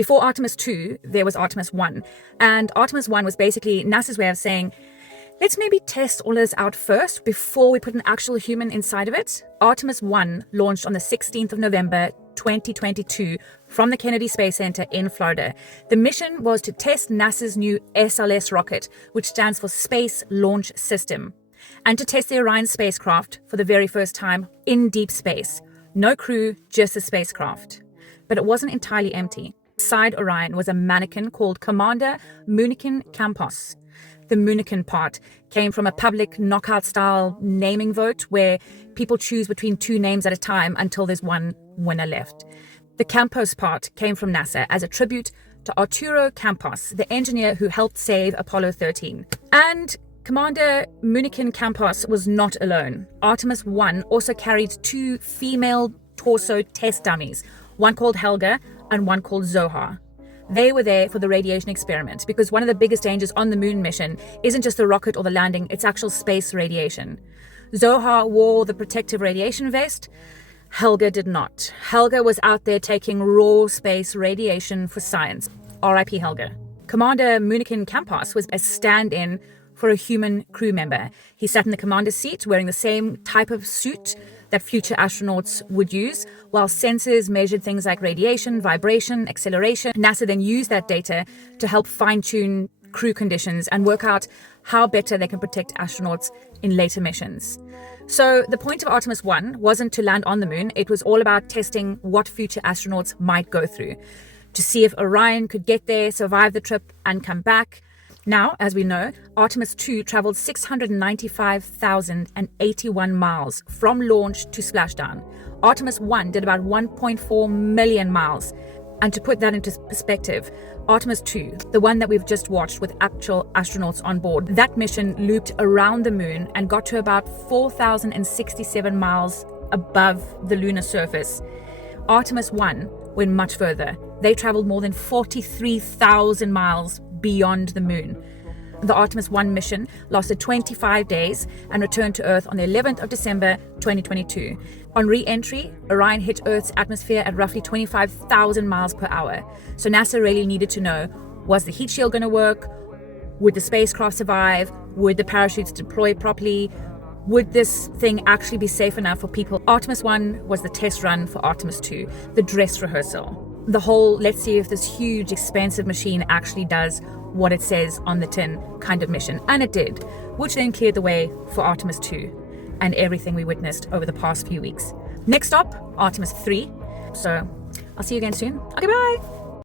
Before Artemis II, there was Artemis I. And Artemis I was basically NASA's way of saying, let's maybe test all this out first before we put an actual human inside of it. Artemis I launched on the 16th of November, 2022 from the Kennedy Space Center in Florida. The mission was to test NASA's new SLS rocket, which stands for Space Launch System, and to test the Orion spacecraft for the very first time in deep space. No crew, just the spacecraft. But it wasn't entirely empty. Beside Orion was a mannequin called Commander Munikin Campos. The Munikin part came from a public knockout-style naming vote where people choose between two names at a time until there's one winner left. The Campos part came from NASA as a tribute to Arturo Campos, the engineer who helped save Apollo 13. And Commander Munikin Campos was not alone. Artemis I also carried two female torso test dummies, one called Helga and one called Zohar. They were there for the radiation experiment because one of the biggest dangers on the moon mission isn't just the rocket or the landing, it's actual space radiation. Zohar wore the protective radiation vest. Helga did not. Helga was out there taking raw space radiation for science. R.I.P. Helga. Commander Munikin Campos was a stand-in for a human crew member. He sat in the commander's seat wearing the same type of suit that future astronauts would use, while sensors measured things like radiation, vibration, acceleration. NASA then used that data to help fine-tune crew conditions and work out how better they can protect astronauts in later missions. So the point of Artemis I wasn't to land on the moon. It was all about testing what future astronauts might go through, to see if Orion could get there, survive the trip, and come back. Now, as we know, Artemis II traveled 695,081 miles from launch to splashdown. Artemis I did about 1.4 million miles. And to put that into perspective, Artemis II, the one that we've just watched with actual astronauts on board, that mission looped around the moon and got to about 4,067 miles above the lunar surface. Artemis I went much further. They traveled more than 43,000 miles beyond the moon. The Artemis I mission lasted 25 days and returned to Earth on the 11th of December 2022. On re-entry, Orion hit Earth's atmosphere at roughly 25,000 miles per hour. So NASA really needed to know, was the heat shield going to work? Would the spacecraft survive? Would the parachutes deploy properly? Would this thing actually be safe enough for people? Artemis I was the test run for Artemis II, the dress rehearsal. The whole, let's see if this huge, expensive machine actually does what it says on the tin kind of mission. And it did, which then cleared the way for Artemis II and everything we witnessed over the past few weeks. Next up, Artemis III. So I'll see you again soon. Okay, bye.